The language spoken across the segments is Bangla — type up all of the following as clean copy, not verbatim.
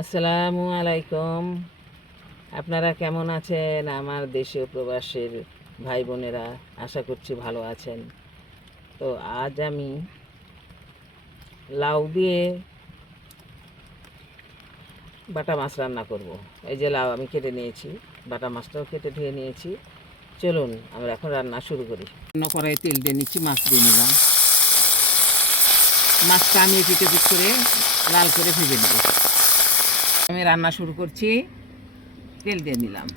আসসালামু আলাইকুম। আপনারা কেমন আছেন? আমার দেশীয় প্রবাসীর ভাই বোনেরা, আশা করছি ভালো আছেন। তো আজ আমি লাউ দিয়ে বাটা মাছ রান্না করব। এই যে লাউ আমি কেটে নিয়েছি, বাটা মাছটাও কেটে ধুয়ে নিয়েছি। চলুন আমরা এখন রান্না শুরু করি। অন্য কড়াইয়ে তেল দিয়ে নিচ্ছি, মাছ দিয়ে নিলাম। মাছটা আমি এপিট করে লাল করে ভেজে নেব। আমি রান্না শুরু করছি। তেল দিয়ে নিলাম,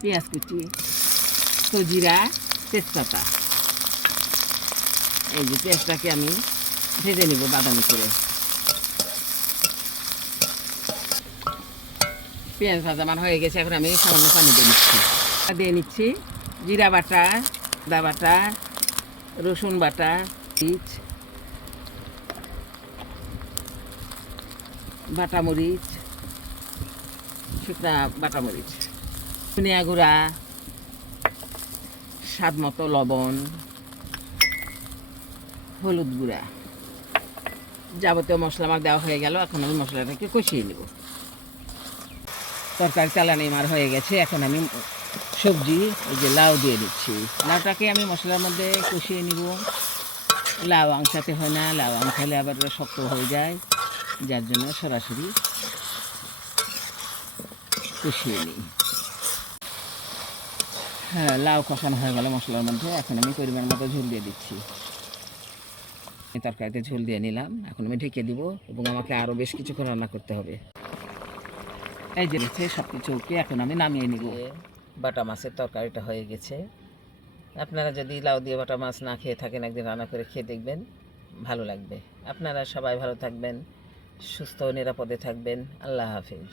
পেঁয়াজ কুচি, জিরা, তেজপাতা। এই যে পেঁয়াজটাকে আমি ভেজে নিব বাদামি করে। পেঁয়াজ ভাজা আমার হয়ে গেছে, এখন আমি সামান্য পানি দিয়ে নিচ্ছি জিরা বাটা, আদা বাটা, রসুন বাটা, মরিচ, বাটা মরিচ, শুকনা বাটা মরিচ, ধনিয়া গুঁড়া, স্বাদ মতো লবণ, হলুদ গুঁড়া, যাবতীয় মশলা আমার দেওয়া হয়ে গেল। এখন আমি মশলাটাকে কষিয়ে নেব। তরকারি চালানি আমার হয়ে গেছে, এখন আমি সবজি এই যে লাউ দিয়ে দিচ্ছি। লাউটাকে আমি মশলার মধ্যে কষিয়ে নিব। লাউ আংশাতে হয় না, লাউ আংশালে আবার শক্ত হয়ে যায়, যার জন্য সরাসরি কষিয়ে নিই। হ্যাঁ, লাউ কষানো হয়ে গেল মশলার মধ্যে। এখন আমি পরিমাণ মতো ঝোল দিয়ে দিচ্ছি। তরকারিতে ঝোল দিয়ে নিলাম, এখন আমি ঢেকে দিব এবং আমাকে আরও বেশ কিছুক্ষণ রান্না করতে হবে। এই যে রয়েছে সব কিছু ওকে, এখন আমি নামিয়ে নিব। বাটা মাছের তরকারিটা হয়ে গেছে। আপনারা যদি লাউ দিয়ে বাটা মাছ না খেয়ে থাকেন, একদিন রান্না করে খেয়ে দেখবেন, ভালো লাগবে। আপনারা সবাই ভালো থাকবেন, সুস্থ ও নিরাপদে থাকবেন। আল্লাহ হাফেজ।